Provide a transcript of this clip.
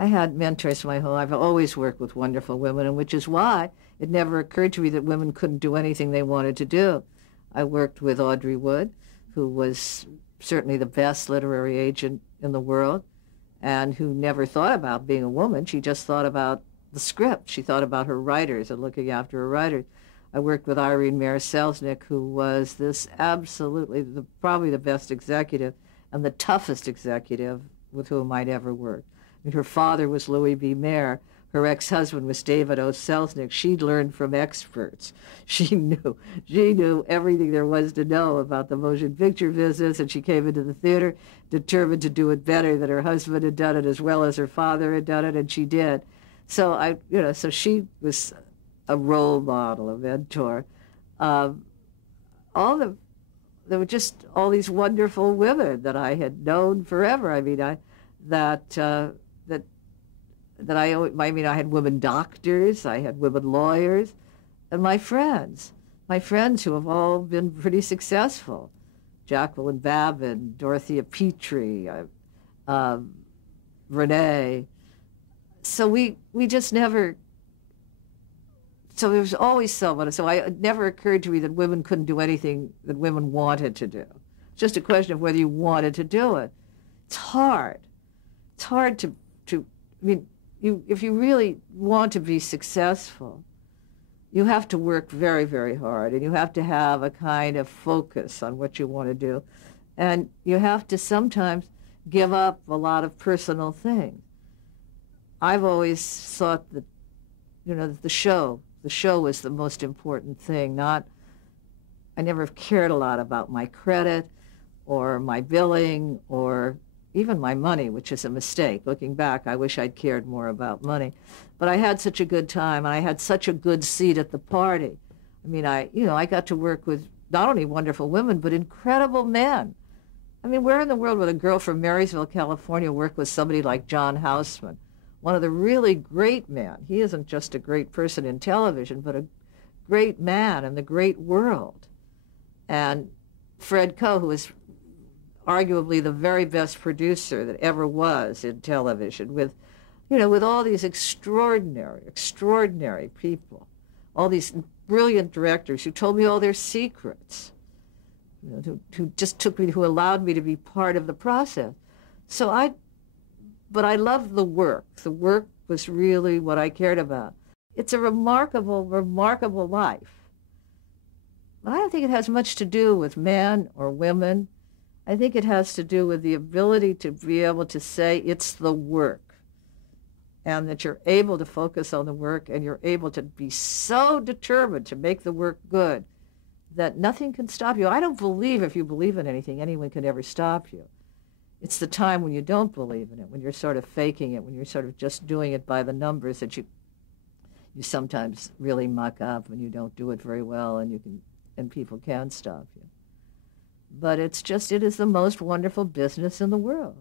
I had mentors my whole life. I've always worked with wonderful women, and which is why it never occurred to me that women couldn't do anything they wanted to do. I worked with Audrey Wood, who was certainly the best literary agent in the world, and who never thought about being a woman. She just thought about the script. She thought about her writers and looking after her writers. I worked with Irene Mayer-Selznick, who was this absolutely, probably the best executive and the toughest executive with whom I'd ever worked. I mean, her father was Louis B. Mayer. Her ex-husband was David O. Selznick. She'd learned from experts. She knew everything there was to know about the motion picture business, and she came into the theater determined to do it better than her husband had done it, as well as her father had done it, and she did. So so she was a role model, a mentor. There were just all these wonderful women that I had known forever. I mean, I had women doctors, I had women lawyers, and my friends who have all been pretty successful. Jacqueline Babin, Dorothea Petrie, Renee. So we just never, so there was always someone. So it never occurred to me that women couldn't do anything that women wanted to do. It's just a question of whether you wanted to do it. It's hard. It's hard to I mean, if you really want to be successful, you have to work very, very hard, and you have to have a kind of focus on what you want to do. And you have to sometimes give up a lot of personal things. I've always thought that, the show was the most important thing. I never cared a lot about my credit or my billing or even my money, which is a mistake. Looking back, I wish I'd cared more about money. But I had such a good time, and I had such a good seat at the party. I mean, I got to work with not only wonderful women, but incredible men. I mean, where in the world would a girl from Marysville, California work with somebody like John Houseman, one of the really great men? He isn't just a great person in television, but a great man in the great world. And Fred Coe, who is arguably the very best producer that ever was in television, with all these extraordinary people, all these brilliant directors who told me all their secrets, who allowed me to be part of the process. But I loved the work. The work was really what I cared about. It's a remarkable, remarkable life. But I don't think it has much to do with men or women. I think it has to do with the ability to be able to say it's the work, and that you're able to focus on the work, and you're able to be so determined to make the work good that nothing can stop you. I don't believe if you believe in anything, anyone can ever stop you. It's the time when you don't believe in it, when you're sort of faking it, when you're sort of just doing it by the numbers, that you sometimes really muck up and you don't do it very well, and people can stop you. But it is the most wonderful business in the world.